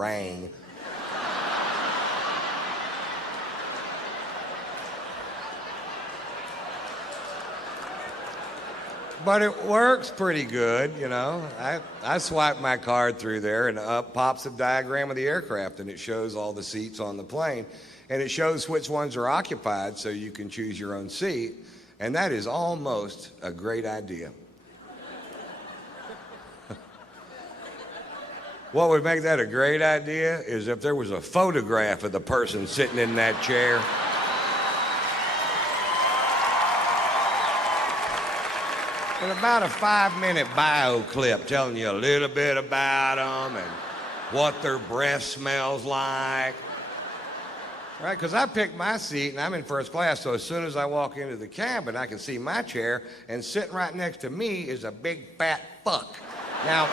rang. But it works pretty good, you know. I swipe my card through there and up pops a diagram of the aircraft and it shows all the seats on the plane. And it shows which ones are occupied so you can choose your own seat. And that is almost a great idea. What would make that a great idea is if there was a photograph of the person sitting in that chair. And about a 5-minute bio clip telling you a little bit about them and what their breath smells like. Right, because I picked my seat and I'm in first class, so as soon as I walk into the cabin, I can see my chair, and sitting right next to me is a big fat fuck. Now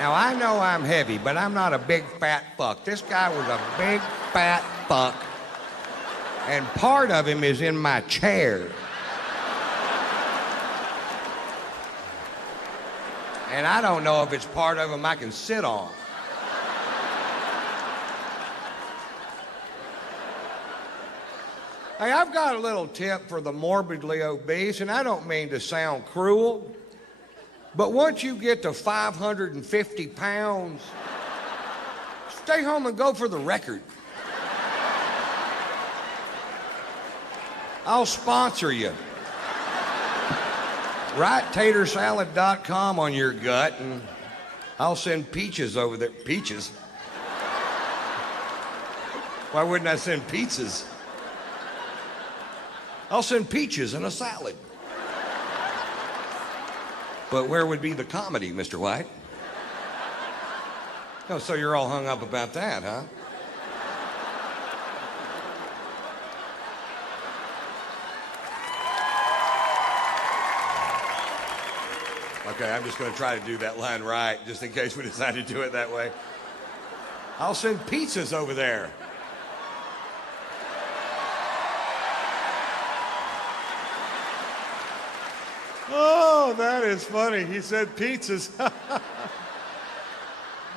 I know I'm heavy, but I'm not a big fat fuck. This guy was a big fat fuck, and part of him is in my chair. And I don't know if it's part of him I can sit on. Hey, I've got a little tip for the morbidly obese, and I don't mean to sound cruel, but once you get to 550 pounds, stay home and go for the record. I'll sponsor you. Write tatersalad.com on your gut, and I'll send peaches over there. Peaches? Why wouldn't I send pizzas? I'll send peaches in a salad. But where would be the comedy, Mr. White? Oh, so you're all hung up about that, huh? Okay, I'm just going to try to do that line right, just in case we decide to do it that way. I'll send pizzas over there. Oh, that is funny. He said pizzas.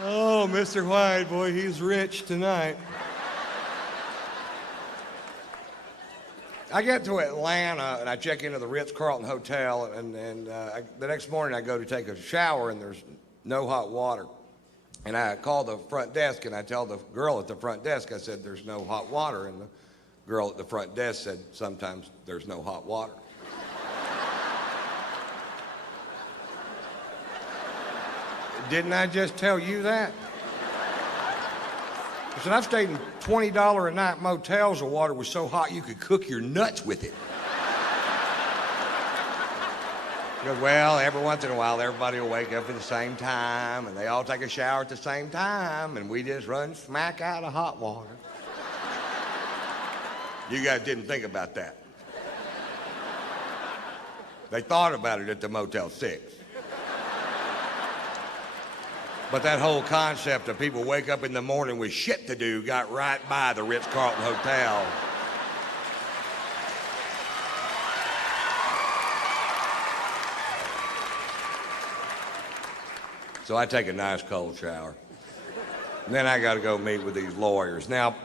Oh, Mr. White, boy, he's rich tonight. I get to Atlanta and I check into the Ritz Carlton hotel, and the next morning I go to take a shower and there's no hot water. And I call the front desk and I tell the girl at the front desk, I said, there's no hot water. And the girl at the front desk said, sometimes there's no hot water. Didn't I just tell you that? I said, I've stayed in $20 a night motels. The water was so hot you could cook your nuts with it. He goes, well, every once in a while, everybody will wake up at the same time, and they all take a shower at the same time, and we just run smack out of hot water. You guys didn't think about that. They thought about it at the Motel 6. But that whole concept of people wake up in the morning with shit to do got right by the Ritz Carlton Hotel. So I take a nice cold shower. And then I got to go meet with these lawyers. Now,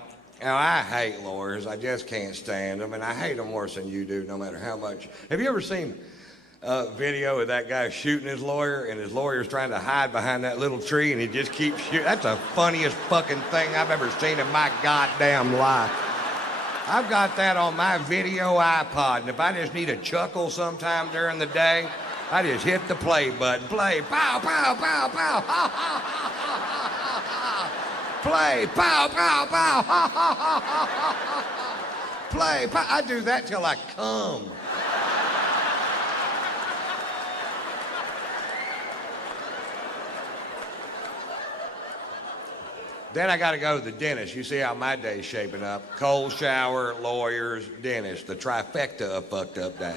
I hate lawyers. I just can't stand them, and I hate them worse than you do, no matter how much. Have you ever seen video of that guy shooting his lawyer, and his lawyer's trying to hide behind that little tree, and he just keeps shooting? That's the funniest fucking thing I've ever seen in my goddamn life. I've got that on my video iPod, and if I just need a chuckle sometime during the day, I just hit the play button. Play, pow, pow, pow, pow, ha, ha, ha, ha, ha. Play, pow, pow, pow, ha, ha, ha, ha, ha. Play, pow. I do that till I come. Then I got to go to the dentist. You see how my day's shaping up. Cold shower, lawyers, dentist. The trifecta of fucked up day.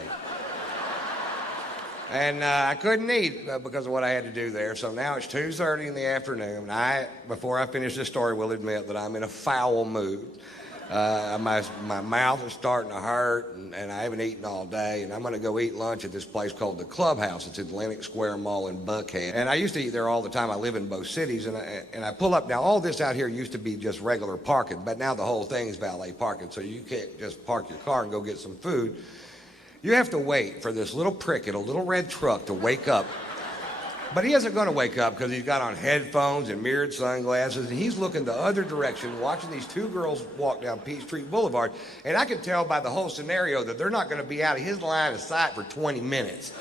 And I couldn't eat because of what I had to do there. So now it's 2:30 in the afternoon. Before I finish this story, will admit that I'm in a foul mood. My mouth is starting to hurt, and I haven't eaten all day, and I'm going to go eat lunch at this place called the Clubhouse. It's at Atlantic Square Mall in Buckhead. And I used to eat there all the time. I live in both cities, and I pull up. Now, all this out here used to be just regular parking, but now the whole thing is valet parking, so you can't just park your car and go get some food. You have to wait for this little prick in a little red truck to wake up. But he isn't going to wake up because he's got on headphones and mirrored sunglasses, and he's looking the other direction, watching these two girls walk down Peachtree Boulevard. And I can tell by the whole scenario that they're not going to be out of his line of sight for 20 minutes.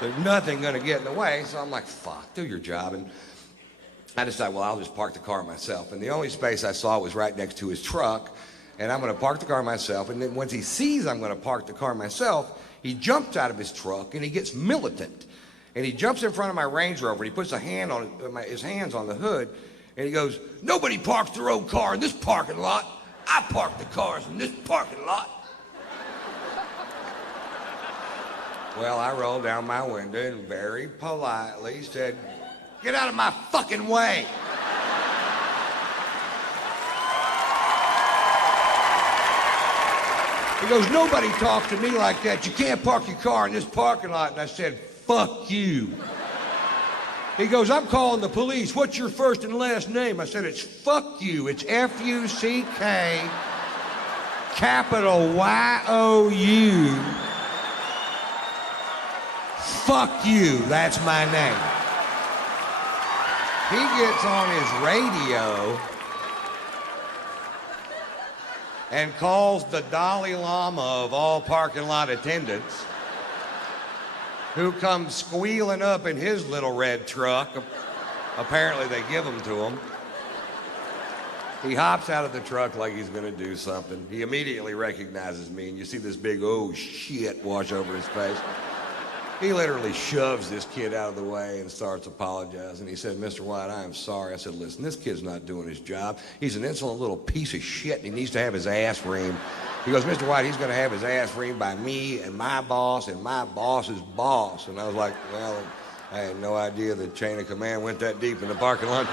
There's nothing going to get in the way. So I'm like, fuck, do your job. And I decided, well, I'll just park the car myself. And the only space I saw was right next to his truck. And I'm going to park the car myself. And then once he sees I'm going to park the car myself, he jumps out of his truck and he gets militant. And he jumps in front of my Range Rover, and he puts his hands on the hood, and he goes, "Nobody parks their own car in this parking lot. I park the cars in this parking lot." Well, I rolled down my window and very politely said, "Get out of my fucking way." He goes, "Nobody talks to me like that. You can't park your car in this parking lot." And I said, "Fuck you." He goes, "I'm calling the police. What's your first and last name?" I said, "It's fuck you. It's F-U-C-K, capital Y-O-U. Fuck you. That's my name." He gets on his radio and calls the Dalai Lama of all parking lot attendants, who comes squealing up in his little red truck. Apparently they give them to him. He hops out of the truck like he's gonna do something. He immediately recognizes me, and you see this big "oh shit" wash over his face. He literally shoves this kid out of the way and starts apologizing. He said, "Mr. White, I am sorry." I said, "Listen, this kid's not doing his job. He's an insolent little piece of shit, and he needs to have his ass reamed." He goes, "Mr. White, he's going to have his ass reamed by me and my boss's boss." And I was like, well, I had no idea the chain of command went that deep in the parking lot.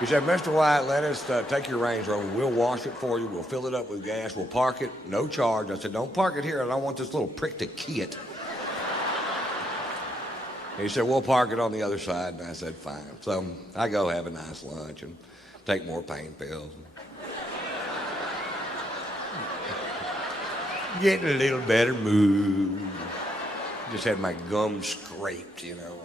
He said, "Mr. White, let us take your Range Rover. We'll wash it for you. We'll fill it up with gas. We'll park it, no charge." I said, "Don't park it here. I don't want this little prick to key it." He said, "We'll park it on the other side." And I said, "Fine." So I go have a nice lunch and take more pain pills. Getting a little better mood. Just had my gum scraped, you know.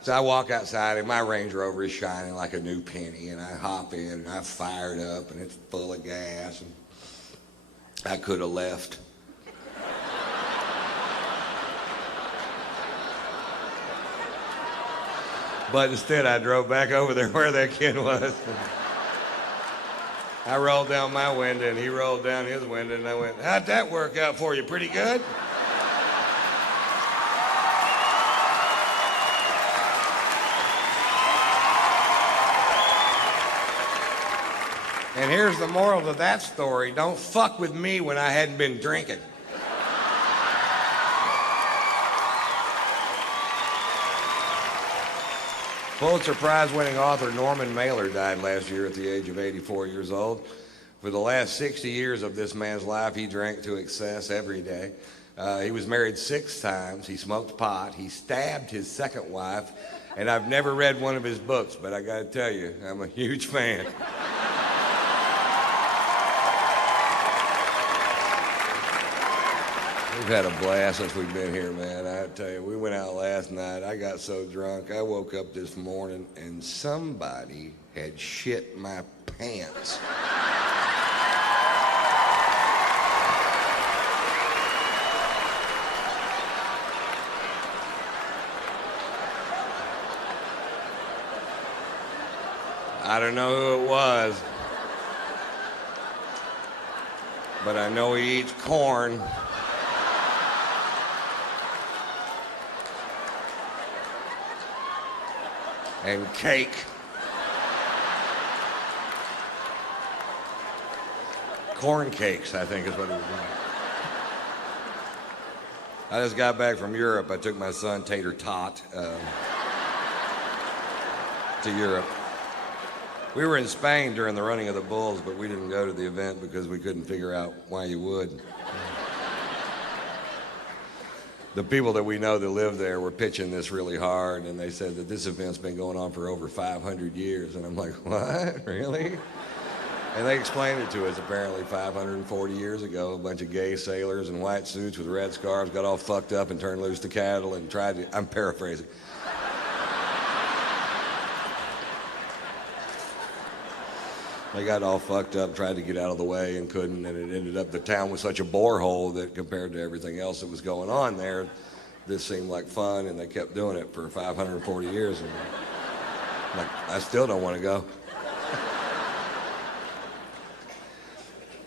So I walk outside, and my Range Rover is shining like a new penny, and I hop in, and I fire it up, and it's full of gas, and I could have left. But instead, I drove back over there where that kid was. I rolled down my window, and he rolled down his window, and I went, "How'd that work out for you? Pretty good?" And here's the moral to that story: don't fuck with me when I hadn't been drinking. Pulitzer Prize-winning author Norman Mailer died last year at the age of 84 years old. For the last 60 years of this man's life, he drank to excess every day. He was married 6 times. He smoked pot. He stabbed his second wife. And I've never read one of his books, but I got to tell you, I'm a huge fan. We've had a blast since we've been here, man. I tell you, we went out last night. I got so drunk. I woke up this morning and somebody had shit my pants. I don't know who it was, but I know he eats corn. And cake. Corn cakes, I think is what it was. I just got back from Europe. I took my son Tater to Europe. We were in Spain during the running of the bulls, but we didn't go to the event because we couldn't figure out why you would. The people that we know that live there were pitching this really hard, and they said that this event's been going on for over 500 years. And I'm like, what? Really? And they explained it to us. Apparently 540 years ago, a bunch of gay sailors in white suits with red scarves got all fucked up and turned loose the cattle and tried to, I'm paraphrasing. They got all fucked up, tried to get out of the way and couldn't, and it ended up, the town was such a borehole that compared to everything else that was going on there, this seemed like fun, and they kept doing it for 540 years. And like, I still don't want to go.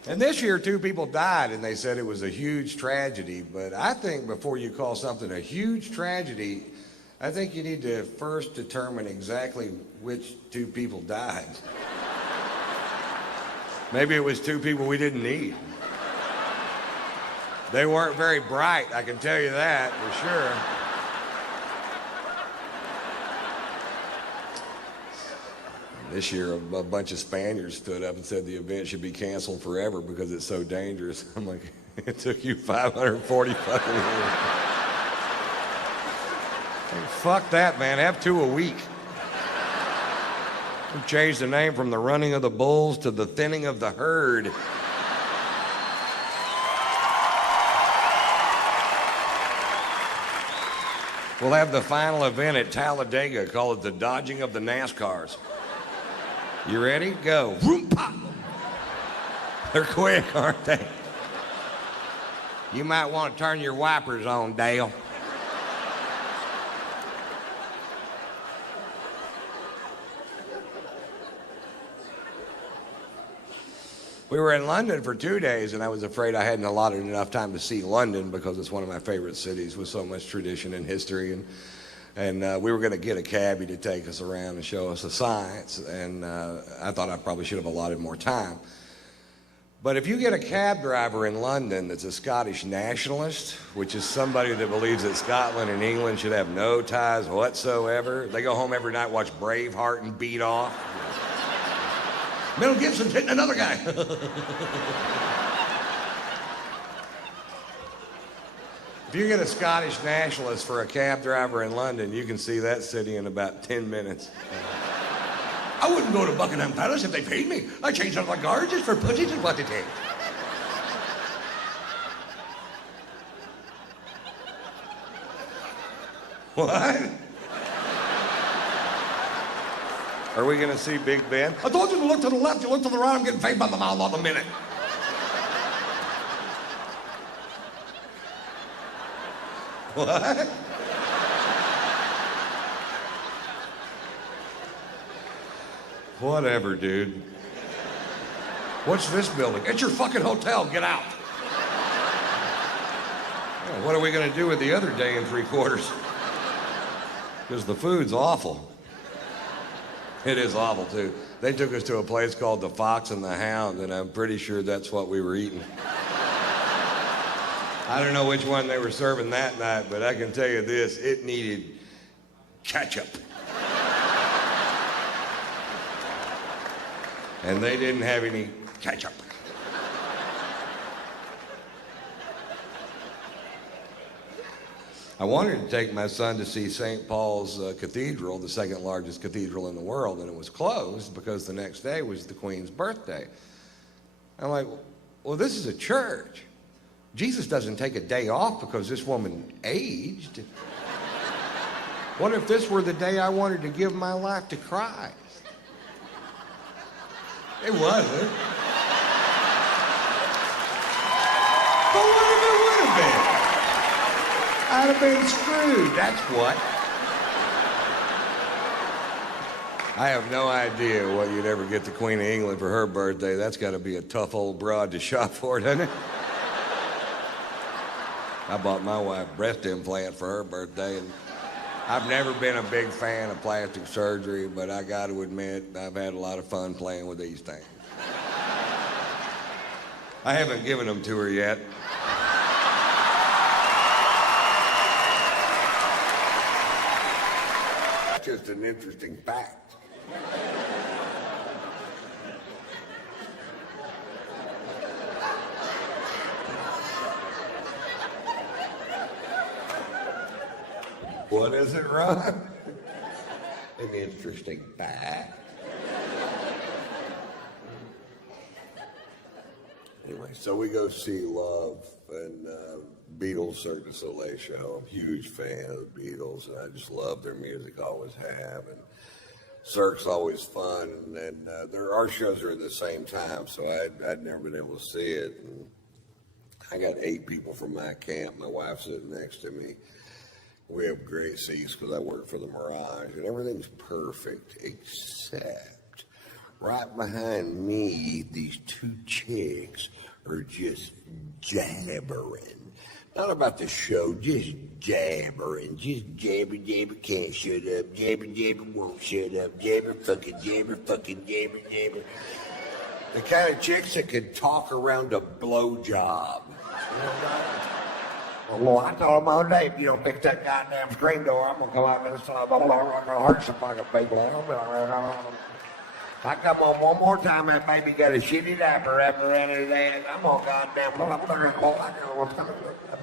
And this year, 2 people died, and they said it was a huge tragedy. But I think before you call something a huge tragedy, I think you need to first determine exactly which 2 people died. Maybe it was 2 people we didn't need. They weren't very bright, I can tell you that for sure. This year, a bunch of Spaniards stood up and said the event should be canceled forever because it's so dangerous. I'm like, it took you 540 fucking years. Hey, fuck that, man. Have 2 a week. Changed the name from the running of the bulls to the thinning of the herd. We'll have the final event at Talladega, call it the dodging of the NASCARs. You ready? Go. Vroom, pop. They're quick, aren't they? You might want to turn your wipers on, Dale. We were in London for 2 days, and I was afraid I hadn't allotted enough time to see London because it's one of my favorite cities with so much tradition and history. And we were going to get a cabbie to take us around and show us the sights, and I thought I probably should have allotted more time. But if you get a cab driver in London that's a Scottish nationalist, which is somebody that believes that Scotland and England should have no ties whatsoever, they go home every night, watch Braveheart and beat off. Mel Gibson's hitting another guy. If you get a Scottish nationalist for a cab driver in London, you can see that city in about 10 minutes. I wouldn't go to Buckingham Palace if they paid me. I changed out my guards just for pussies and what it is. What? Are we going to see Big Ben? I told you to look to the left, you look to the right, I'm getting paid by the mile on the minute. What? Whatever, dude. What's this building? It's your fucking hotel, get out. Yeah, what are we going to do with the other day and 3/4? Because the food's awful. It is awful, too. They took us to a place called the Fox and the Hound, and I'm pretty sure that's what we were eating. I don't know which one they were serving that night, but I can tell you this, it needed ketchup. And they didn't have any ketchup. I wanted to take my son to see St. Paul's Cathedral, the 2nd largest cathedral in the world, and it was closed because the next day was the Queen's birthday. I'm like, well, this is a church. Jesus doesn't take a day off because this woman aged. What if this were the day I wanted to give my life to Christ? It wasn't. But what if it would have been? I'd have been screwed, that's what. I have no idea what you'd ever get the Queen of England for her birthday. That's got to be a tough old broad to shop for, doesn't it? I bought my wife a breast implant for her birthday, and I've never been a big fan of plastic surgery, but I got to admit, I've had a lot of fun playing with these things. I haven't given them to her yet. Just an interesting fact. What is it, Ron? An interesting fact. Anyway, so we go see Love and Beatles Cirque du Soleil show. I'm a huge fan of the Beatles, and I just love their music, always have. And Cirque's always fun, and our shows are at the same time, so I'd never been able to see it. And I got 8 people from my camp. My wife's sitting next to me. We have great seats because I work for the Mirage, and everything's perfect except right behind me, these 2 chicks are just jabbering. Not about the show, just jabbering. Just jabber, jabber, can't shut up. Jabber, jabber, won't shut up. Jabber, fucking jabber, jabber. The kind of chicks that can talk around a blowjob. You know what I mean? Well, I told him all day, if you don't fix that goddamn screen door, I'm going to come out and I'm going to hurt some fucking people. If I come on one more time, that baby got a shitty diaper wrapped around his ass, I'm going to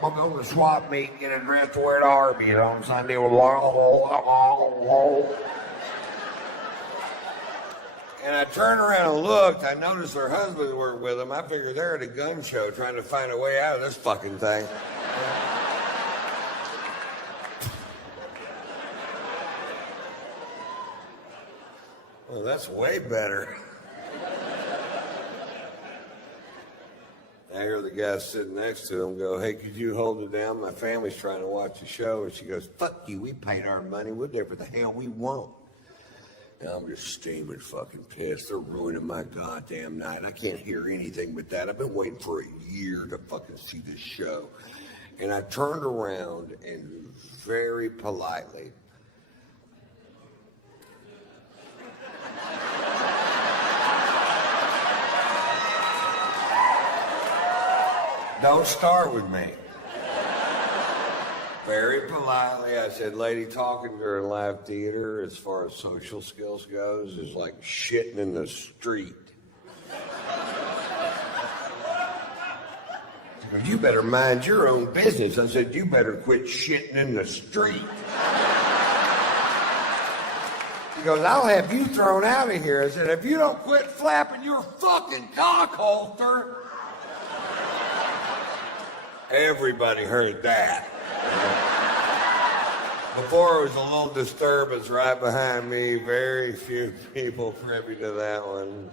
go to the swap meet and get a dress to wear to Arby's on Sunday. And I turned around and looked. I noticed her husband worked with them. I figured they're at a gun show trying to find a way out of this fucking thing. Well, that's way better. I hear the guy sitting next to him go, hey, could you hold it down? My family's trying to watch the show. And she goes, fuck you, we paid our money. We'll do whatever the hell we want. And I'm just steaming fucking pissed. They're ruining my goddamn night. I can't hear anything but that. I've been waiting for a year to fucking see this show. And I turned around and very politely, don't start with me. Very politely, I said, lady, talking during live theater, as far as social skills goes, is like shitting in the street. She goes, you better mind your own business. I said, you better quit shitting in the street. She goes, I'll have you thrown out of here. I said, if you don't quit flapping your fucking cock holster. Everybody heard that. Before, it was a little disturbance right behind me. Very few people privy to that one.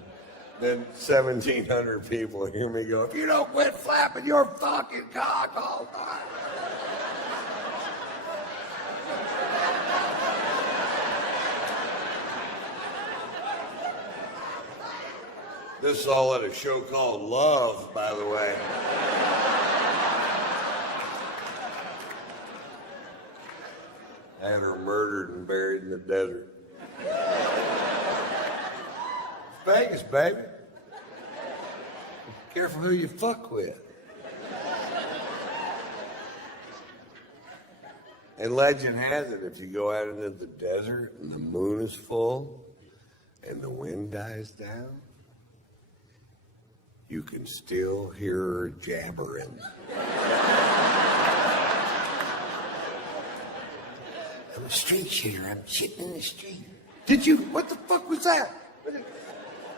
Then 1,700 people hear me go, if you don't quit flapping your fucking cock all the time. This is all at a show called Love, by the way. I had her murdered and buried in the desert. It's Vegas, baby. Careful who you fuck with. And legend has it, if you go out into the desert and the moon is full and the wind dies down, you can still hear her jabbering. I'm a street cheater. I'm shitting in the street. Did you? What the fuck was that?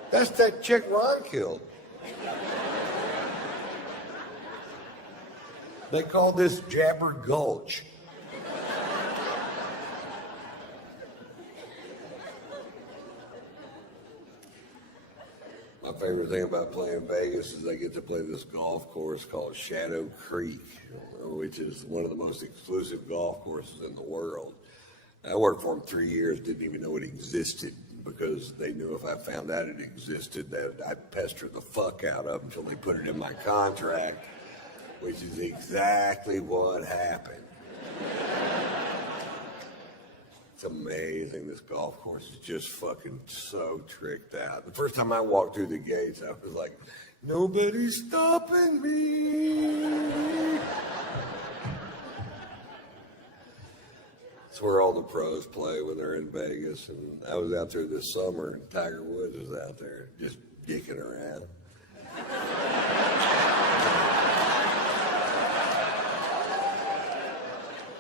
That's that chick Ron killed. They call this Jabber Gulch. My favorite thing about playing Vegas is I get to play this golf course called Shadow Creek, which is one of the most exclusive golf courses in the world. I worked for them 3 years, didn't even know it existed because they knew if I found out it existed that I'd pester the fuck out of them until they put it in my contract, which is exactly what happened. It's amazing. This golf course is just fucking so tricked out. The first time I walked through the gates, I was like, nobody's stopping me. It's where all the pros play when they're in Vegas. And I was out there this summer, and Tiger Woods was out there just dicking around.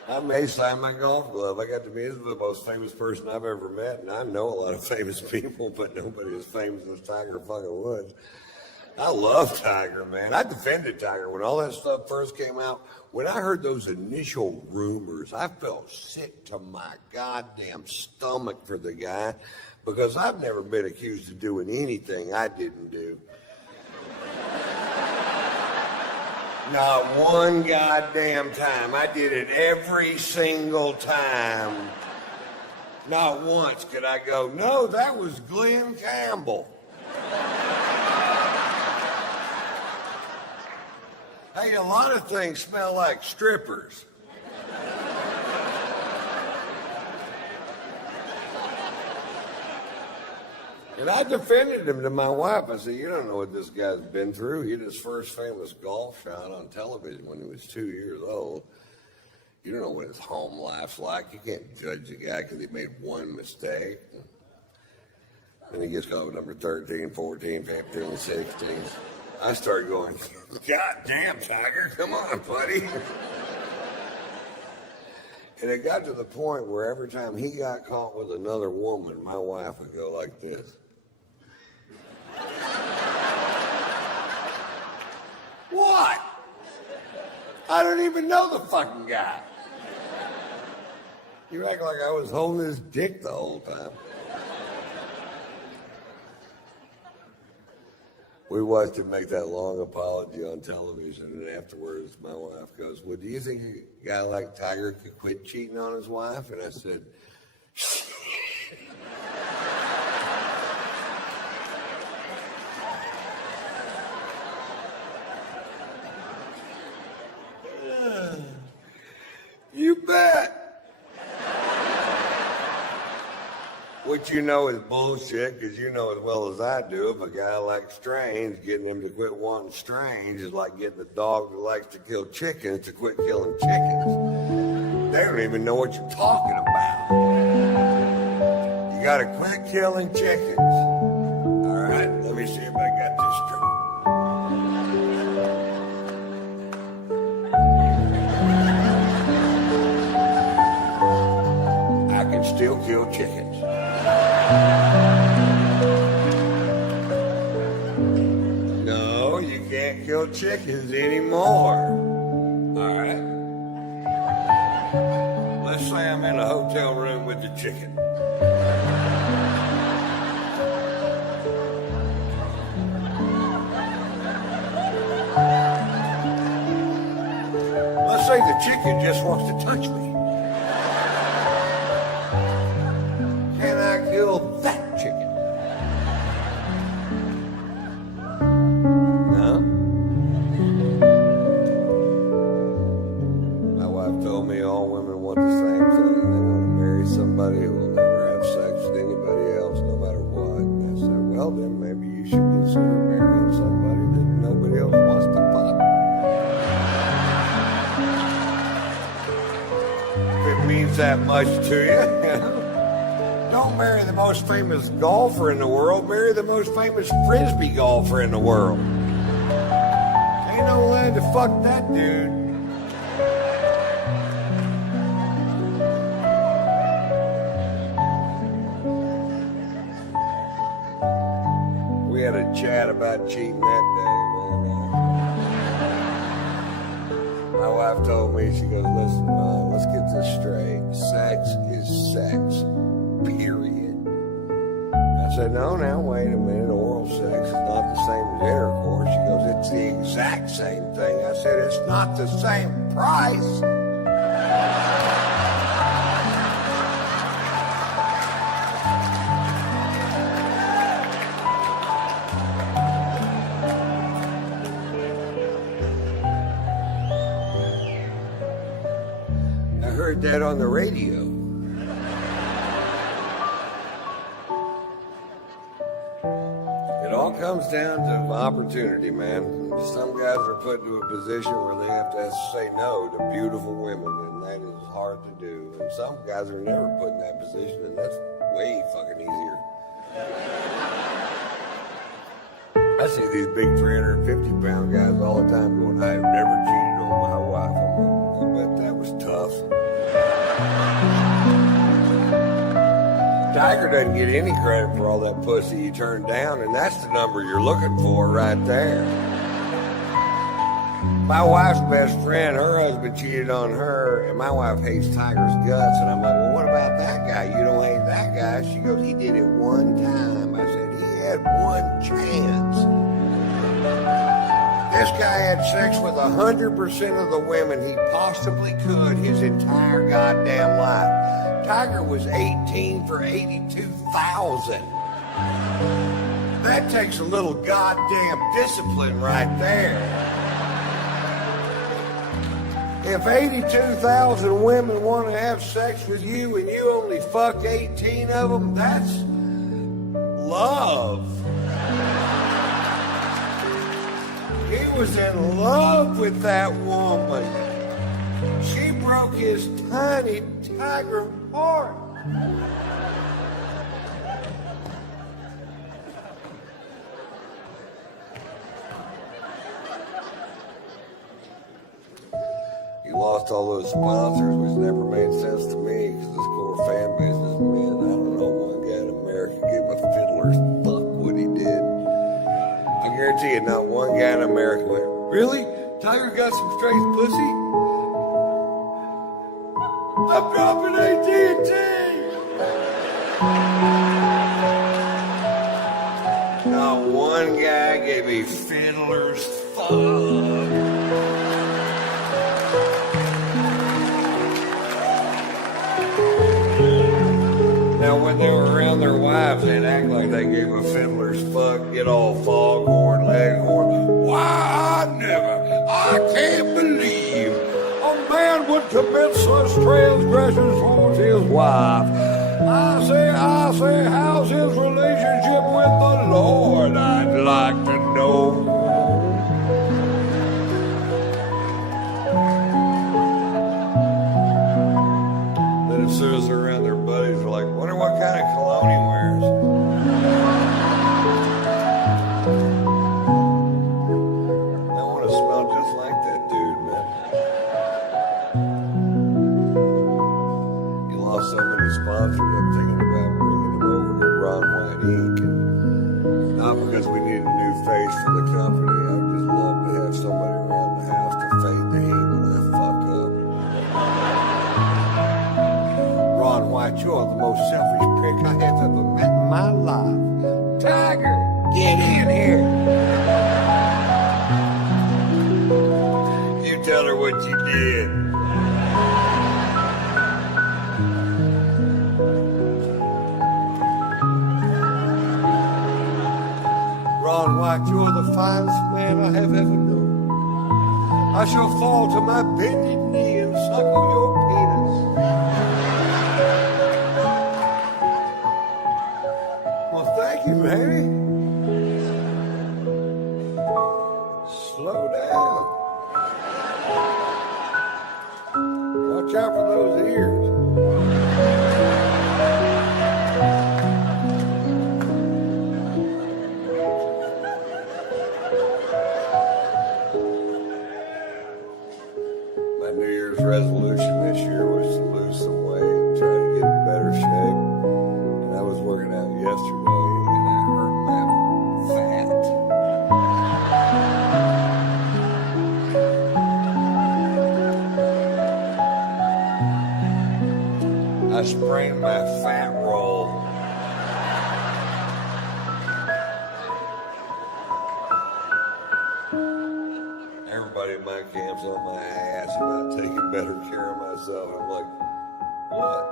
I may sign my golf glove. I got to meet the most famous person I've ever met, and I know a lot of famous people, but nobody as famous as Tiger fucking Woods. I love Tiger, man. I defended Tiger when all that stuff first came out. When I heard those initial rumors, I felt sick to my goddamn stomach for the guy because I've never been accused of doing anything I didn't do. Not one goddamn time. I did it every single time. Not once could I go, no, that was Glenn Campbell. Hey, a lot of things smell like strippers. And I defended him to my wife. I said, you don't know what this guy's been through. He had his first famous golf shot on television when he was 2 years old. You don't know what his home life's like. You can't judge the guy because he made one mistake. And he gets called number 13, 14, 15, and 16. I started going, God damn, Tiger, come on, buddy. And it got to the point where every time he got caught with another woman, my wife would go like this. What? I don't even know the fucking guy. You act like I was holding his dick the whole time. We watched him make that long apology on television, and afterwards my wife goes, well, do you think a guy like Tiger could quit cheating on his wife? And I said, you bet. Which you know is bullshit, because you know as well as I do, if a guy likes Strange, getting him to quit wanting Strange is like getting a dog that likes to kill chickens to quit killing chickens. They don't even know what you're talking about. You gotta quit killing chickens. All right, let me see if I got this straight. I can still kill chickens. No, you can't kill chickens anymore. All right. Let's say I'm in a hotel room with the chicken. Let's say the chicken just wants to touch me. Can I kill that chicken? No? My wife told me all women want the same thing. They want to marry somebody who will never have sex with anybody else, no matter what. And I said, well, then maybe you should consider marrying somebody that nobody else wants to fuck. If it means that much to you, you know? Don't marry the most famous golfer in the world. Marry the most famous frisbee golfer in the world. Ain't no way to fuck that dude. We had a chat about cheating that day, man. My wife told me, she goes, listen, Mom, let's get this straight. Sex is sex. Period. I said, no, now, wait a minute. Oral sex is not the same as intercourse. She goes, it's the exact same thing. I said, it's not the same price. I heard that on the radio. It all comes down to opportunity, man. Some guys are put into a position where they have to say no to beautiful women, and and that is hard to do. And some guys are never put in that position, and that's way fucking easier. I see these big 350-pound guys all the time going, I've never cheated on my wife. I bet that was tough. Tiger doesn't get any credit for all that pussy you turned down, and that's the number you're looking for right there. My wife's best friend, her husband cheated on her, and my wife hates Tiger's guts. And I'm like, well, what about that guy? You don't hate that guy? She goes, he did it one time. I said, he had one chance. This guy had sex with 100% of the women he possibly could his entire goddamn life. Tiger was 18 for 82,000. That takes a little goddamn discipline right there. If 82,000 women want to have sex with you and you only fuck 18 of them, that's love. He was in love with that woman. She broke his tiny tiger heart. He lost all those sponsors, which never made sense to me, because this core fan base is, man, I don't know one guy in America gave a fiddler's fuck what he did. I guarantee you, not one guy in America went, really? Tiger got some straight pussy? I'm dropping AT&T! Not one guy gave a fiddler's fuck. Now, when they were around their wives, they'd act like they gave a fiddler's fuck, get all foghorn, leghorn. Why, I can't believe a man would commit such transgressions towards his wife. I say, how's his relationship with the Lord? I'd like to know. Then as soon as they're around their buddies, they're like, wonder what kind of cologne he wears. I want to smell just like that dude, man. He lost so many sponsors, I'm thinking about bringing him over to Ron White Inc. And not because we need a new face for the company. I would just love to have somebody around the house to fade the heat when I fuck up. Ron White, you're the most selfish prick I have ever met in my life. Tiger, get in here. You tell her what you did. Ron White, you're the finest man I have ever known. I shall fall to my bended knee and suckle your penis. Well, thank you, baby. Slow down. Watch out for those ears. My New Year's resolution this year was to lose some weight and try to get in better shape. And I was working out yesterday and I hurt my fat. I sprained my fat roll. Everybody at my camp's on my ass about taking better care of myself. I'm like, what?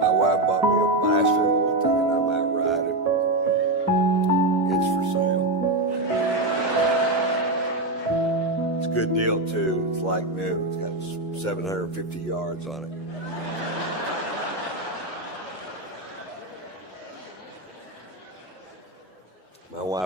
My wife bought me a bicycle thinking I might ride it. It's for sale. It's a good deal too. It's like new. It's got 750 yards on it. My wife